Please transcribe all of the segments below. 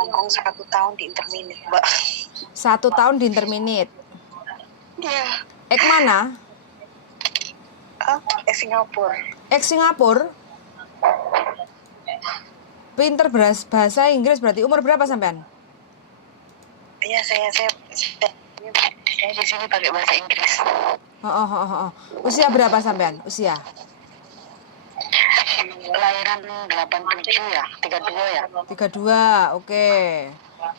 Hong Kong 1 tahun di interminate, Mbak. 1 tahun di interminate. Iya. Mana? Singapura. Singapura. Pinter bahasa Inggris berarti. Umur berapa sampean? Iya, saya di sini pakai bahasa Inggris. Usia berapa sampean? Usia? Kelahiran 87 ya, 32 ya. 32, oke.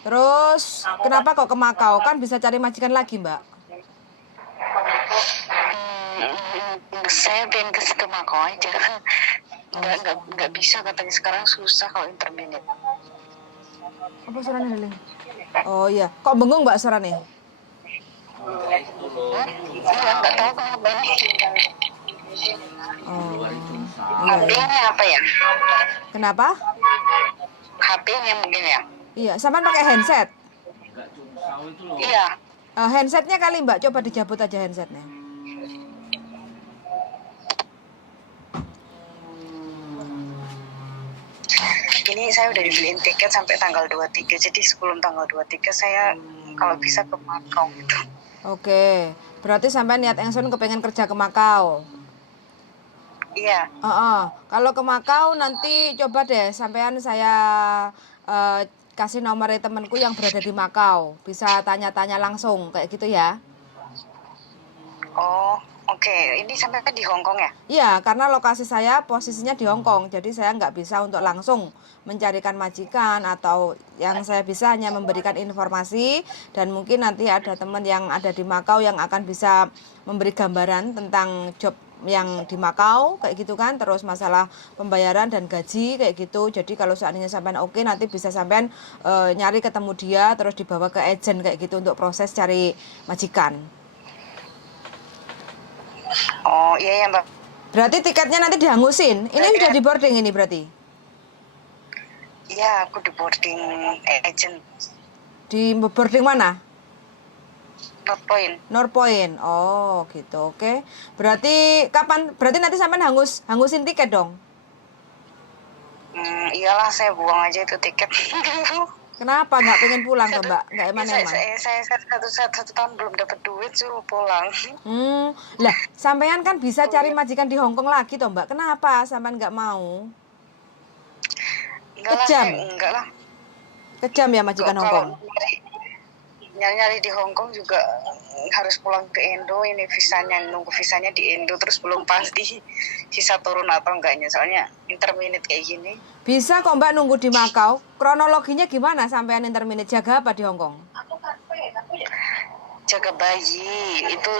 Terus kenapa kok ke Makau? Kan bisa cari majikan lagi, Mbak. Saya pengen ke Makau aja. Nggak bisa, katanya sekarang susah kalau interminate. Apa suaranya Lili? Oh iya, kok bengong Mbak suaranya? Iya, nggak tahu kenapa ini. HP-nya apa ya? Kenapa? HP-nya mungkin ya. Iya, sampean pakai handset? Iya. Handsetnya kali Mbak, coba dijabut aja handsetnya. Ini saya udah dibeliin tiket sampai tanggal 23, jadi sebelum tanggal 23 saya kalau bisa ke Makau gitu. Oke, berarti sampai niat Engsun kepengen kerja ke Makau. Iya. Kalau ke Makau nanti coba deh sampean saya kasih nomornya temanku yang berada di Makau, bisa tanya-tanya langsung kayak gitu ya. Oh, oke. Ini sampai di Hong Kong ya? Iya, karena lokasi saya posisinya di Hong Kong, jadi saya nggak bisa untuk langsung mencarikan majikan, atau yang saya bisa hanya memberikan informasi, dan mungkin nanti ada teman yang ada di Makau yang akan bisa memberi gambaran tentang job yang di Makau kayak gitu kan, terus masalah pembayaran dan gaji kayak gitu. Jadi kalau seandainya sampean oke, nanti bisa sampean nyari ketemu dia, terus dibawa ke agent kayak gitu untuk proses cari majikan. Oh iya ya Mbak. Berarti tiketnya nanti dihangusin. Ini udah di boarding ini berarti? Iya, aku di boarding agent. Di boarding mana? Northpoint. Northpoint. Oh gitu, oke. Berarti kapan? Berarti nanti sampean hangusin tiket dong? Iyalah, saya buang aja itu tiket. Kenapa nggak pengen pulang tuh Mbak? Nggak eman-eman? Saya satu tahun belum dapat duit, suruh pulang. Lah, sampean kan bisa cari majikan di Hong Kong lagi toh Mbak. Kenapa sampean nggak mau? Enggak lah. Kejam ya majikan Hong Kong. Nyari di Hong Kong juga harus pulang ke Indo, ini nunggu visanya di Indo, terus belum pasti bisa turun atau enggaknya, soalnya interminate kayak gini. Bisa kok Mbak nunggu di Makau. Kronologinya gimana sampean interminate? Jaga apa di Hong Kong? Jaga bayi itu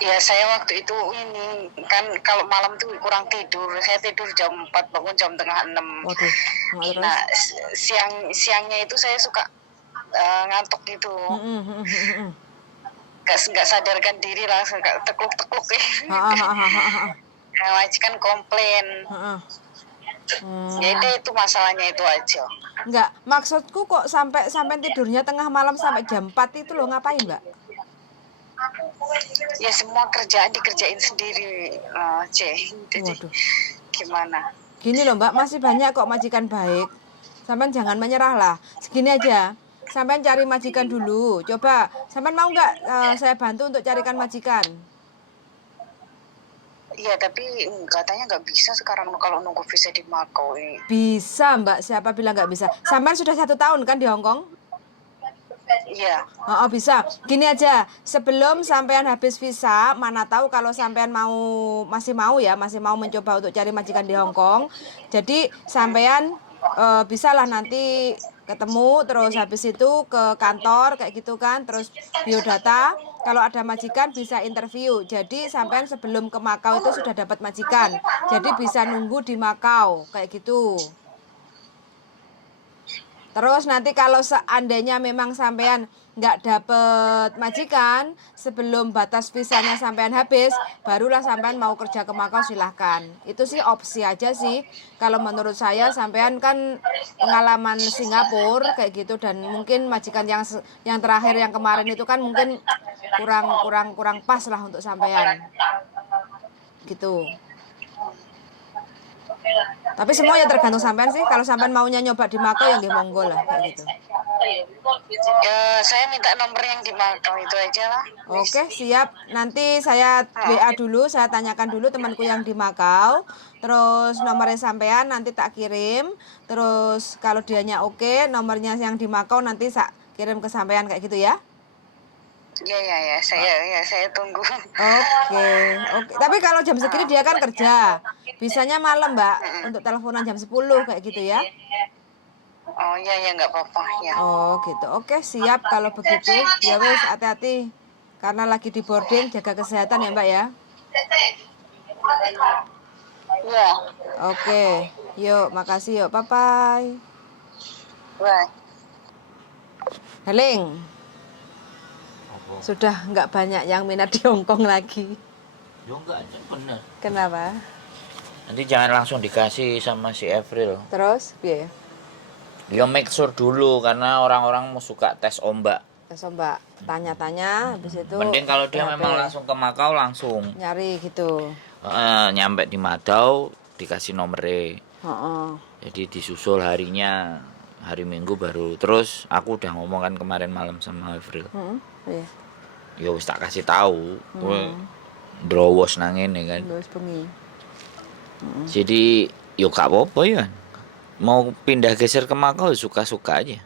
ya. Saya waktu itu ini kan kalau malam tuh kurang tidur, saya tidur jam 4, bangun jam tengah 6. Waduh. Nah siangnya itu saya suka ngantuk gitu. Nggak sadarkan diri, langsung tekluk-tekluk ya. Majikan komplain. Ya itu masalahnya itu aja. Enggak, maksudku kok sampai tidurnya tengah malam sampai jam 4 itu loh, ngapain Mbak? Ya semua kerjaan dikerjain sendiri, jadi gimana? Gini loh Mbak, masih banyak kok majikan baik. Sampean jangan menyerah lah. Segini aja, sampean cari majikan dulu. Coba, sampean mau nggak saya bantu untuk carikan majikan? Iya, tapi katanya nggak bisa sekarang kalau nunggu visa di Makau ini. Bisa Mbak, siapa bilang nggak bisa? Sampean sudah 1 tahun kan di Hong Kong? Iya. Bisa. Gini aja, sebelum sampean habis visa, mana tahu kalau sampean masih mau mencoba untuk cari majikan di Hong Kong. Jadi sampean bisalah nanti ketemu, terus habis itu ke kantor kayak gitu kan, terus biodata. Kalau ada majikan bisa interview. Jadi sampean sebelum ke Makau itu sudah dapat majikan. Jadi bisa nunggu di Makau kayak gitu. Terus nanti kalau seandainya memang sampean nggak dapet majikan sebelum batas visanya sampean habis, barulah sampean mau kerja ke Makau, silahkan. Itu sih opsi aja sih. Kalau menurut saya sampean kan pengalaman Singapura kayak gitu, dan mungkin majikan yang terakhir yang kemarin itu kan mungkin kurang pas lah untuk sampean. Gitu. Tapi semua ya tergantung sampean sih. Kalau sampean maunya nyoba di Makau ya nggih monggo lah kayak gitu. Ya, saya minta nomor yang di Makau itu aja lah. Oke, siap. Nanti saya WA dulu, saya tanyakan dulu temanku yang di Makau. Terus nomornya sampean nanti tak kirim. Terus kalau dianya oke, nomornya yang di Makau nanti saya kirim ke sampean kayak gitu ya. Ya, saya tunggu. Oke, oke. Tapi kalau jam segini dia kan kerja. Bisanya malam, Mbak, untuk teleponan jam 10 kayak gitu ya. Oh ya nggak apa-apa ya. Oh, gitu. Oke, siap kalau begitu. Ya wes, hati-hati. Karena lagi di boarding, jaga kesehatan ya, Mbak ya. Ya. Oke, yuk, makasih yuk. Bye-bye. Bye. Heling. Sudah nggak banyak yang minat di Hongkong lagi. Ya enggak, bener. Kenapa? Nanti jangan langsung dikasih sama si April. Terus, piye? Ya make sure dulu karena orang-orang mau suka tes ombak. Terus Mbak tanya-tanya, habis itu Mending kalau dia PHP. memang langsung ke Makau langsung Nyari gitu. nyampe di Madau dikasih nomornya. Heeh. Jadi disusul harinya, hari Minggu baru. Terus aku udah ngomong kan kemarin malam sama April. Iya. Ya wis tak kasih tahu. Kowe drowos nang ngene kan. Terus bengi. Jadi yo gak apa-apa ya. Mau pindah geser ke Makau suka-suka aja.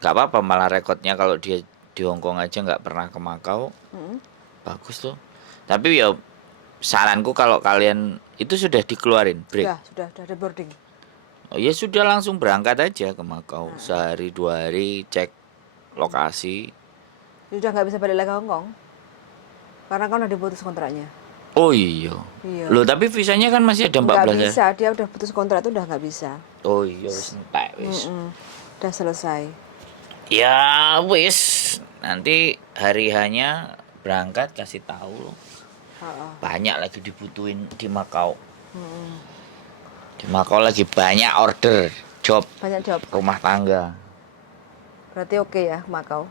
Gak apa-apa malah rekodnya kalau dia di Hongkong aja nggak pernah ke Makau. Bagus tuh. Tapi ya saranku kalau kalian itu sudah dikeluarin break. Sudah ada boarding. Oh ya sudah langsung berangkat aja ke Makau. Sehari 2 hari cek lokasi. Sudah nggak bisa balik lagi ke Hongkong. Karena kan udah diputus kontraknya. Oh iya. Iya. Loh tapi visanya kan masih ada 14 Nggak ya. bisa, dia udah putus kontrak itu udah nggak bisa. Oh iya wis entek wis. Udah selesai. Ya wis nanti hari hanya berangkat kasih tahu loh. Banyak lagi dibutuhin di Makau. Di Makau lagi banyak order job Banyak job. rumah tangga. Berarti oke ya Makau.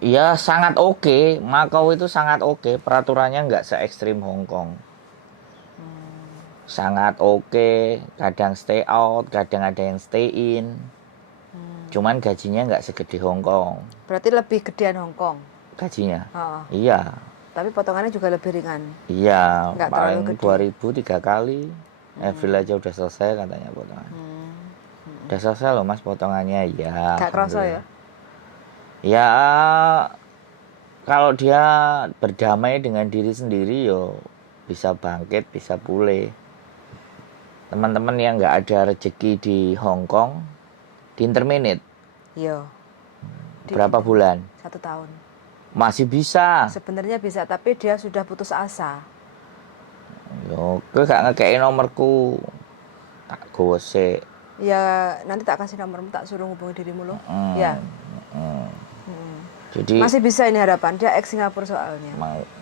Ya sangat oke. Makau itu sangat oke. Peraturannya nggak se ekstrim Hong Kong. Sangat oke. Kadang stay out, kadang ada yang stay in. Cuman gajinya nggak segede Hong Kong. Berarti lebih gedean Hongkong. Gajinya. Heeh. Iya. Tapi potongannya juga lebih ringan. Iya. Nggak Paling terlalu gede. 2.000 3 kali. April aja udah selesai katanya potongan. Udah selesai loh mas potongannya ya. Gak kerasa ya? Ya kalau dia berdamai dengan diri sendiri yo bisa bangkit, bisa pulih. Teman-teman yang nggak ada rezeki di Hong Kong di interminate Iya. berapa bulan? 1 tahun. Masih bisa. Sebenarnya bisa, tapi dia sudah putus asa. Yo, gue gak ngekei nomorku. Tak gosek. Ya nanti tak kasih nomormu, tak suruh hubungi dirimu loh. Ya. Jadi Masih bisa ini harapan. Dia ex Singapura soalnya.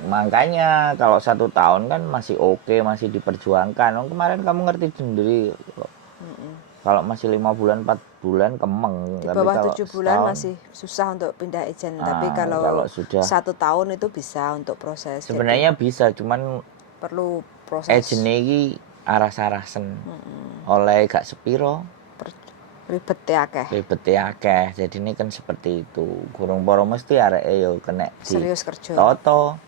makanya kalau 1 tahun kan masih oke, masih diperjuangkan. Kemarin kamu ngerti sendiri. Kalau masih 5 bulan, 4 bulan kemeng. Di Tapi bawah kalau 7 bulan setahun, masih susah untuk pindah agent. Tapi kalau sudah 1 tahun itu bisa untuk proses. sebenarnya bisa, cuman jadi, perlu proses. agent ini aras-arasen oleh gak sepiro. Ribet ya akeh. Ribet akeh. Jadi ini kan seperti itu. Gurung poro mesti areke yo kena di Serius kerja. toto.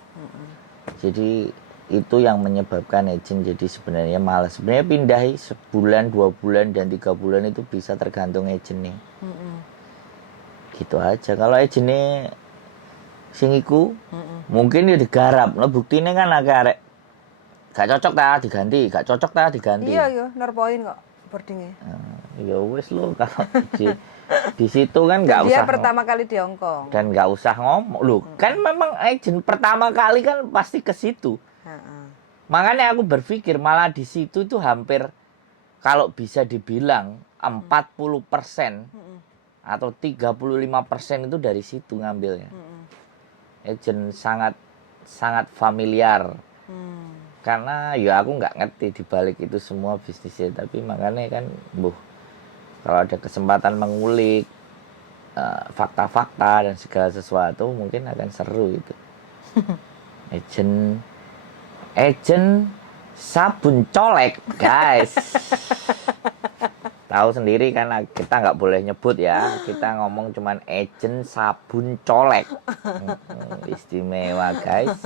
Jadi itu yang menyebabkan agent jadi sebenarnya malas. Sebenarnya pindah sebulan, 2 bulan dan 3 bulan itu bisa tergantung agentnya. Gitu aja. Kalau agentnya sing iku mungkin ya digarap. Nah buktinya kan arek gak cocok ta diganti, gak cocok ta diganti. Iya, nerpoin kok boardingnya. Ya wes lo kalau di situ kan nggak usah. Dia pertama kali di Hong Kong. Dan nggak usah ngomong lo kan memang agent pertama kali kan pasti ke situ. Makanya aku berpikir malah di situ tuh hampir kalau bisa dibilang 40% atau 35% itu dari situ ngambilnya. Agent sangat sangat familiar. Karena ya aku nggak ngerti dibalik itu semua bisnisnya, tapi makanya kan kalau ada kesempatan mengulik fakta-fakta dan segala sesuatu mungkin akan seru itu. agent Sabun colek, guys. Tahu sendiri kan kita nggak boleh nyebut ya. Kita ngomong cuman agent sabun colek. Istimewa, guys.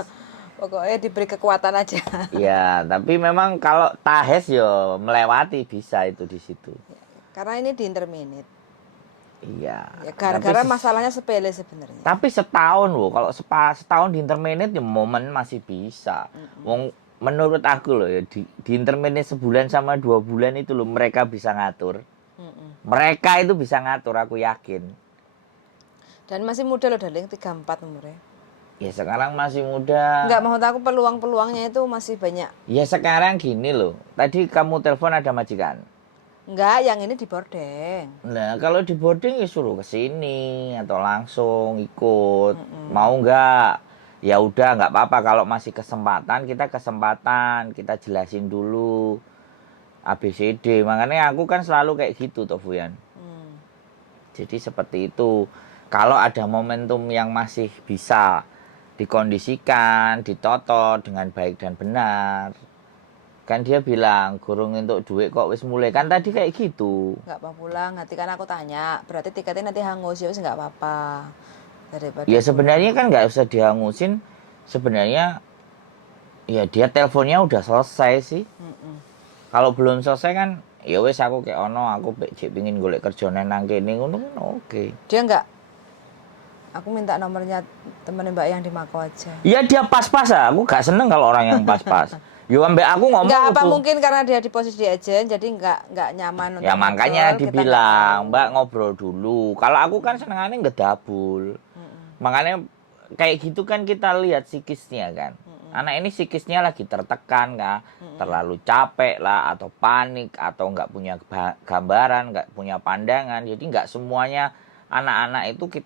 Pokoknya diberi kekuatan aja. Ya, tapi memang kalau tahes yo melewati bisa itu di situ. Karena ini di interminute. Iya. Ya, gara-gara Tapi masalahnya sepele sebenarnya. Tapi setahun loh, kalau setahun di interminate ya momen masih bisa. Wong menurut aku loh ya di interminate sebulan sama 2 bulan itu loh mereka bisa ngatur. Mereka itu bisa ngatur, aku yakin. Dan masih muda loh darling, 34 umurnya. Ya sekarang masih muda. Enggak, maksud aku peluang-peluangnya itu masih banyak. Ya sekarang gini loh. Tadi kamu telepon ada majikan. Enggak, yang ini di boarding. Nah, kalau di boarding ya suruh ke sini atau langsung ikut. Mau enggak? Ya udah enggak apa-apa kalau masih kesempatan, kita jelasin dulu ABCD. Makanya aku kan selalu kayak gitu toh Fuyan. Jadi seperti itu. Kalau ada momentum yang masih bisa dikondisikan, ditotot dengan baik dan benar. Kan dia bilang, gurung untuk duit kok wis mulai. Kan tadi kayak gitu. Enggak apa pulang, nanti kan aku tanya, berarti tiketnya nanti hangus, ya wis enggak apa-apa. Daripada Ya sebenarnya kan nggak usah dihangusin. Sebenarnya ya dia teleponnya udah selesai sih. Kalau belum selesai kan ya wis aku kayak aku pengin golek kerja nang kene ngono oke. Dia enggak. Aku minta nomornya temen Mbak yang di Mako aja. Iya dia pas-pas ah. Aku gak seneng kalau orang yang pas-pas. Yo ambek aku ngomong Enggak apa tuh. mungkin karena dia di posisi agent jadi enggak nyaman untuk Ya makanya ngobrol, kita dibilang, nggak Mbak ngobrol dulu. Kalau aku kan senengannya ngedabul. Makanya kayak gitu kan kita lihat psikisnya kan. Anak ini psikisnya lagi tertekan kah, terlalu capek lah, atau panik, atau nggak punya gambaran, nggak punya pandangan. Jadi nggak semuanya anak-anak itu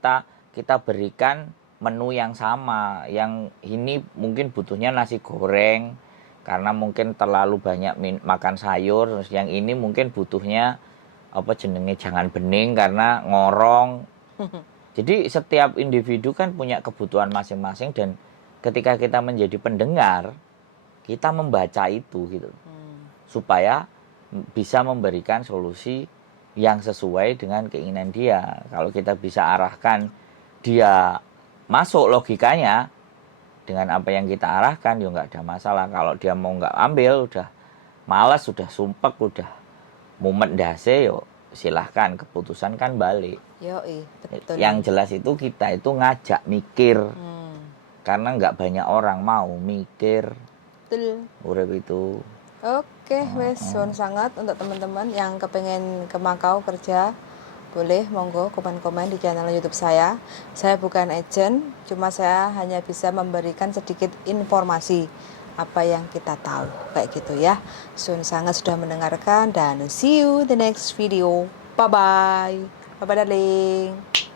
kita berikan menu yang sama. Yang ini mungkin butuhnya nasi goreng, karena mungkin terlalu banyak makan sayur. Terus yang ini mungkin butuhnya apa jenenge jangan bening karena ngorong. Jadi setiap individu kan punya kebutuhan masing-masing dan ketika kita menjadi pendengar, kita membaca itu gitu. Supaya bisa memberikan solusi yang sesuai dengan keinginan dia. Kalau kita bisa arahkan dia masuk logikanya dengan apa yang kita arahkan, ya nggak ada masalah. Kalau dia mau nggak ambil, udah malas, udah sumpek, udah mumet dase, yo silahkan, keputusan kan balik. Yoi, betul. Yang jelas itu kita itu ngajak mikir, karena nggak banyak orang mau mikir. Betul. Urip itu. Oke, wes suwun sangat untuk teman-teman yang kepengen ke Makau kerja. Boleh, monggo komen-komen di channel YouTube saya. Saya bukan agent, cuma saya hanya bisa memberikan sedikit informasi apa yang kita tahu, kayak gitu ya. Sun sangat sudah mendengarkan dan see you the next video. Bye bye. Bye bye darling.